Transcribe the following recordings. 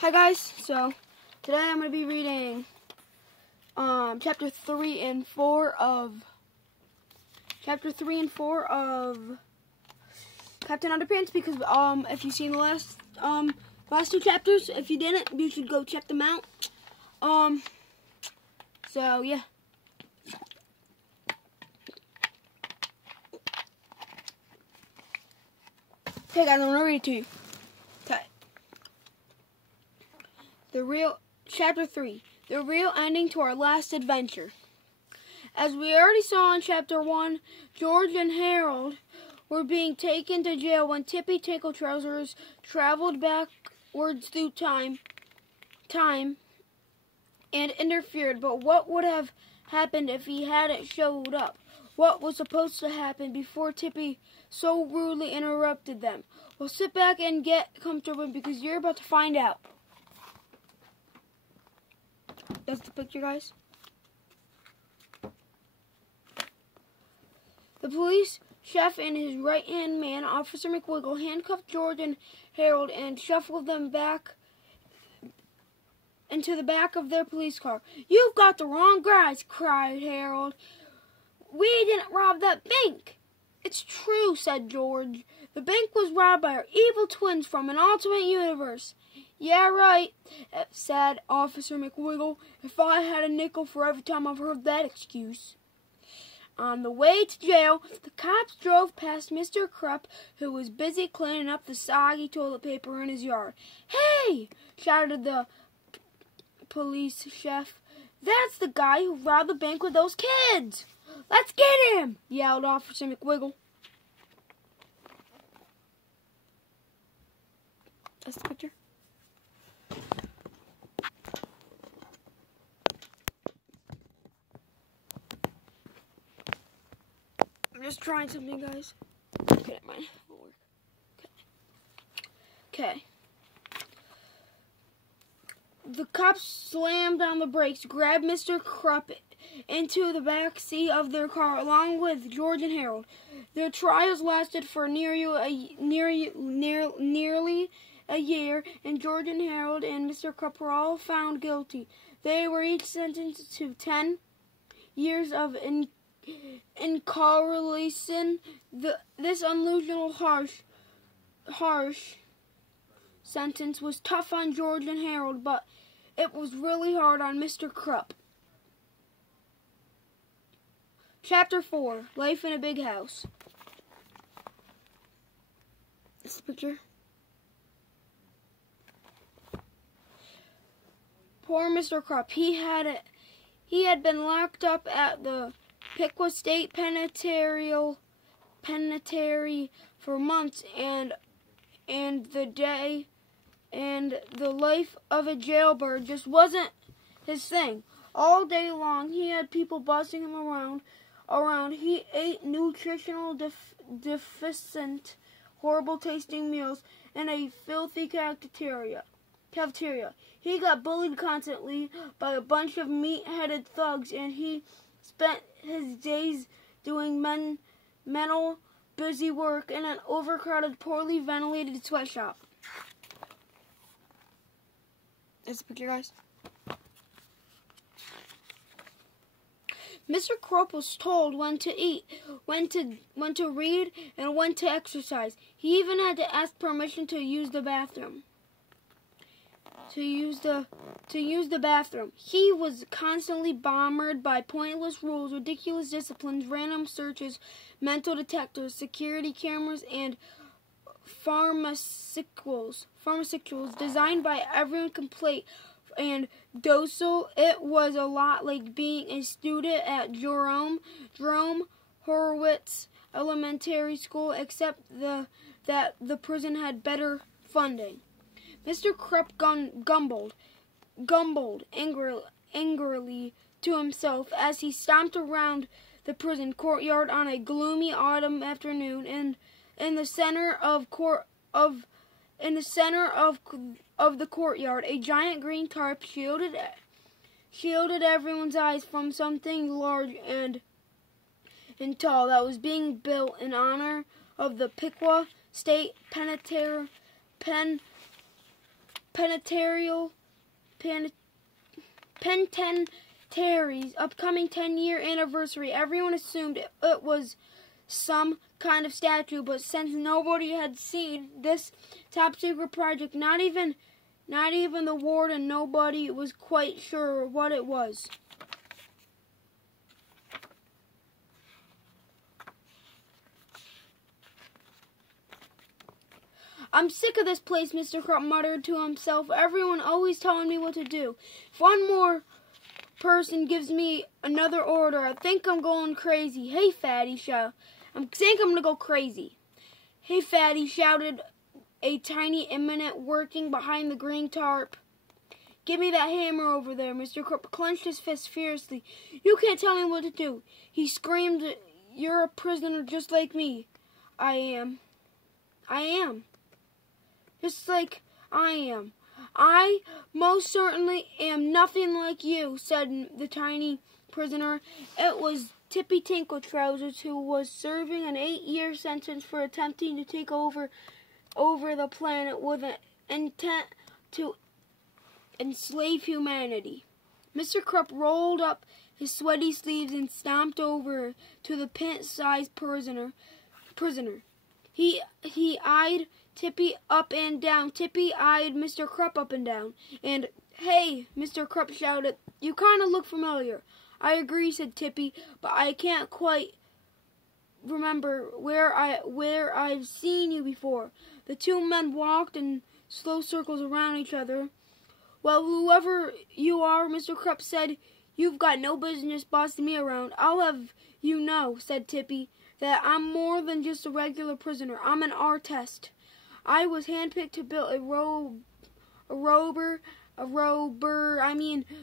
Hi guys, so today I'm going to be reading chapter 3 and 4 of Captain Underpants, because if you've seen the last two chapters, if you didn't, you should go check them out. So yeah. Okay guys, I'm going to read it to you. Okay. Chapter 3, the real ending to our last adventure. As we already saw in Chapter 1, George and Harold were being taken to jail when Tippy Tinkletrousers traveled backwards through time and interfered. But what would have happened if he hadn't showed up? What was supposed to happen before Tippy so rudely interrupted them? Well, sit back and get comfortable because you're about to find out. That's the picture, guys. The police chef and his right-hand man, Officer McWiggle, handcuffed George and Harold and shuffled them back into the back of their police car. "You've got the wrong guys," cried Harold. "We didn't rob that bank." "It's true," said George. "The bank was robbed by our evil twins from an alternate universe." "Yeah, right," said Officer McWiggle. "If I had a nickel for every time I've heard that excuse." On the way to jail, the cops drove past Mr. Krupp, who was busy cleaning up the soggy toilet paper in his yard. "Hey!" shouted the police chef. "That's the guy who robbed the bank with those kids!" "Let's get him!" yelled Officer McWiggle. That's the picture. I'm just trying something, guys. Okay, mine won't work. Okay. The cops slammed on the brakes, grabbed Mr. Krupp into the back seat of their car, along with George and Harold. Their trials lasted for nearly a year, and George and Harold and Mr. Krupp were all found guilty. They were each sentenced to 10 years of incarceration. This unusual harsh sentence was tough on George and Harold, but it was really hard on Mr. Krupp. Chapter 4, Life in a Big House. This picture. Poor Mr. Krupp. He had been locked up at the Piqua State Penitentiary for months, and the life of a jailbird just wasn't his thing. All day long, he had people bossing him around. He ate nutritional deficient, horrible-tasting meals in a filthy cafeteria. He got bullied constantly by a bunch of meat-headed thugs, and he spent his days doing mental busy work in an overcrowded, poorly ventilated sweatshop. That's the picture, guys. Mr. Krupp was told when to eat, when to read, and when to exercise. He even had to ask permission to use the bathroom. He was constantly bombarded by pointless rules, ridiculous disciplines, random searches, mental detectors, security cameras, and pharmaceuticals designed by everyone complete and docile. It was a lot like being a student at Jerome Horowitz Elementary School, except that the prison had better funding. Mr. Krupp gumbled angrily to himself as he stomped around the prison courtyard on a gloomy autumn afternoon. In the center of the courtyard, a giant green tarp shielded everyone's eyes from something large and tall that was being built in honor of the Piqua State Penitentiary's upcoming 10-year anniversary. Everyone assumed it was some kind of statue, but since nobody had seen this top secret project, not even the warden, nobody was quite sure what it was. I'm sick of this place, Mr. Krupp muttered to himself. Everyone always telling me what to do. If one more person gives me another order, I think I'm going crazy. Hey, Fatty, shout. I think I'm going to go crazy. Hey, Fatty, shouted a tiny imminent working behind the green tarp. Give me that hammer over there. Mr. Krupp clenched his fist fiercely. You can't tell me what to do. He screamed, you're a prisoner just like me. I am. Just like I am. I most certainly am nothing like you, said the tiny prisoner. It was Tippy Tinkletrousers, who was serving an 8-year sentence for attempting to take over the planet with an intent to enslave humanity. Mr. Krupp rolled up his sweaty sleeves and stomped over to the pint-sized prisoner. He eyed Tippy up and down. Tippy eyed Mr. Krupp up and down. And, hey, Mr. Krupp shouted, you kind of look familiar. I agree, said Tippy, but I can't quite remember where I've seen you before. The two men walked in slow circles around each other. Well, whoever you are, Mr. Krupp said, you've got no business bossing me around. I'll have you know, said Tippy, that I'm more than just a regular prisoner. I'm an artist. I was handpicked to build a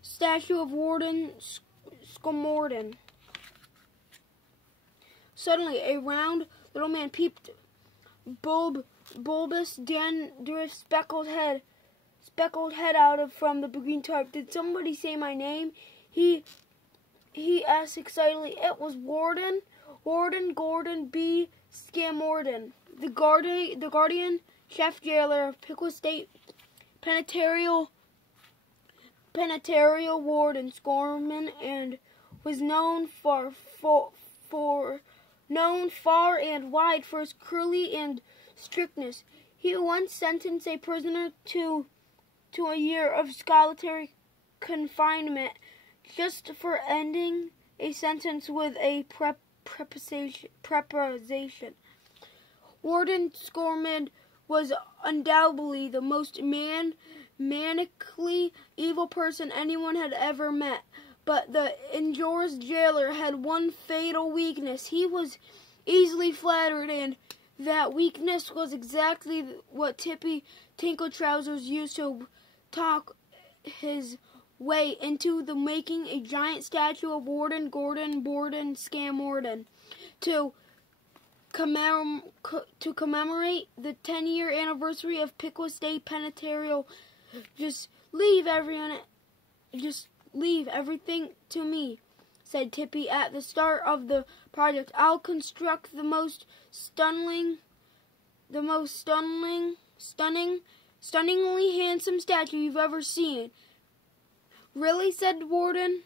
statue of Warden Skomorden. Suddenly, a round little man peeped, bulbous, dandruff speckled head out from the green tarp. Did somebody say my name? He asked excitedly. It was Warden Gordon B. Skomorden, the guardian chef jailer of Pickle State Penitentiary Warden Skomorden, and was known far and wide for his cruelty and strictness. He once sentenced a prisoner to a year of solitary confinement just for ending a sentence with a preposition. Warden Skomorden was undoubtedly the most manically evil person anyone had ever met. But the injurious jailer had one fatal weakness. He was easily flattered, and that weakness was exactly what Tippy Tinkletrousers used to talk his way into the making a giant statue of Warden Gordon Borden Skomorden to commemorate the 10-year anniversary of Pickle State Penitentiary. Just leave everything to me, said Tippy at the start of the project. I'll construct the most stunningly handsome statue you've ever seen. Really, said Warden.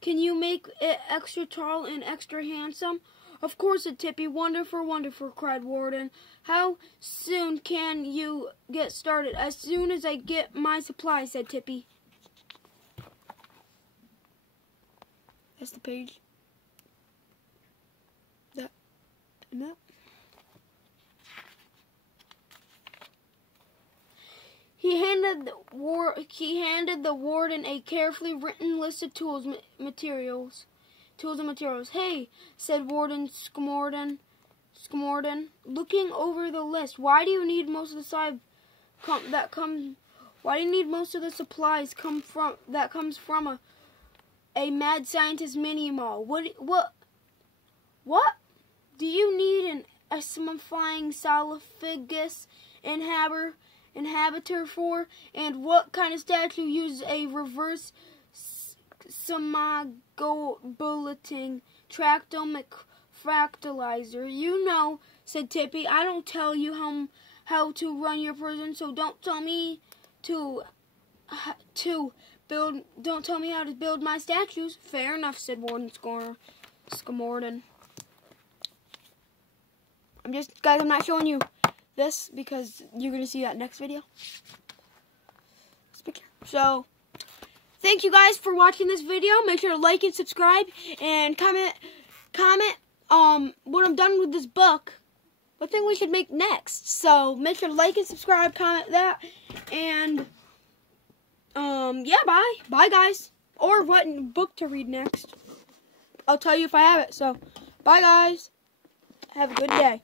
Can you make it extra tall and extra handsome? Of course, said Tippy. Wonderful, wonderful, cried Warden. How soon can you get started? As soon as I get my supplies, said Tippy. That's the page. No. He handed the warden a carefully written list of tools and materials. Hey, said Warden Skomorden, looking over the list. Why do you need most of the supplies that comes from a mad scientist mini mall? What do you need an asimifying salophagus inhabitor for? And what kind of statue uses a reverse semaglutinin tractomacfractalizer? You know, said Tippy. I don't tell you how to run your prison, so don't tell me to build. Don't tell me how to build my statues. Fair enough, said Warden Scamorden. Guys, I'm not showing you this because you're gonna see that next video. So, thank you guys for watching this video. Make sure to like and subscribe and comment when I'm done with this book, what thing we should make next. So make sure to like and subscribe, comment that, and yeah, bye guys. Or what book to read next. I'll tell you if I have it. So bye guys. Have a good day.